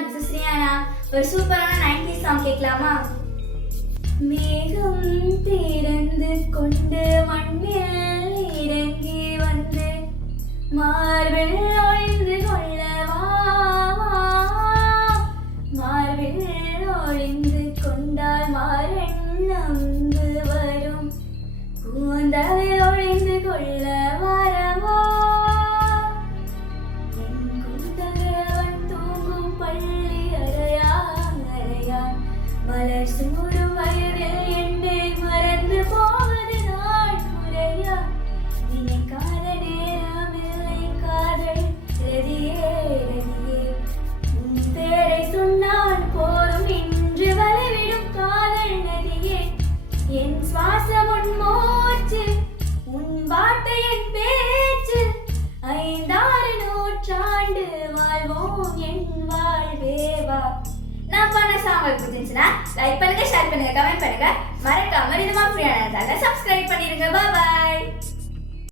This is Riyana. ஒரு சூப்பரான 90s song கேட்கலாமா? மேகம் திறந்து கொண்டு மண்ணில் இறங்கி வந்து மார்பில் ஒளிந்து கொள்ளவா, மார்பில் ஒளிந்து கொண்டால் மாறெண்ணந்து வரும், கூந்தலில் ஒளிந்து கொள்ள வரவா, என் கூந்தலவன் தூங்கும் பள்ளி அறையான் மலர் சூடும் வயதில் என்னை மறந்து போவது நான் முறையா, நினைக்காத நேரமில்லை காதல் ரதியே ரதியே, உன் பேரை சொன்னால் போதும் இன்று வலிவிடும் காதல் நதியே, என் சுவாசம் உன் மூச்சு, உன் வார்த்தை என் பேச்சு, 5-6 நூற்றாண்டு வாழ்வோம் என் வாழ்வேவா. நான் பண்ண சாங் பிடிச்சிருந்துச்சுன்னா லைக் பண்ணுங்க, ஷேர் பண்ணுங்க, கமெண்ட் பண்ணுங்க. மறக்காம இதுமா ஃப்ரீயான சப்ஸ்கிரைப் பண்ணிருங்க. பாய்.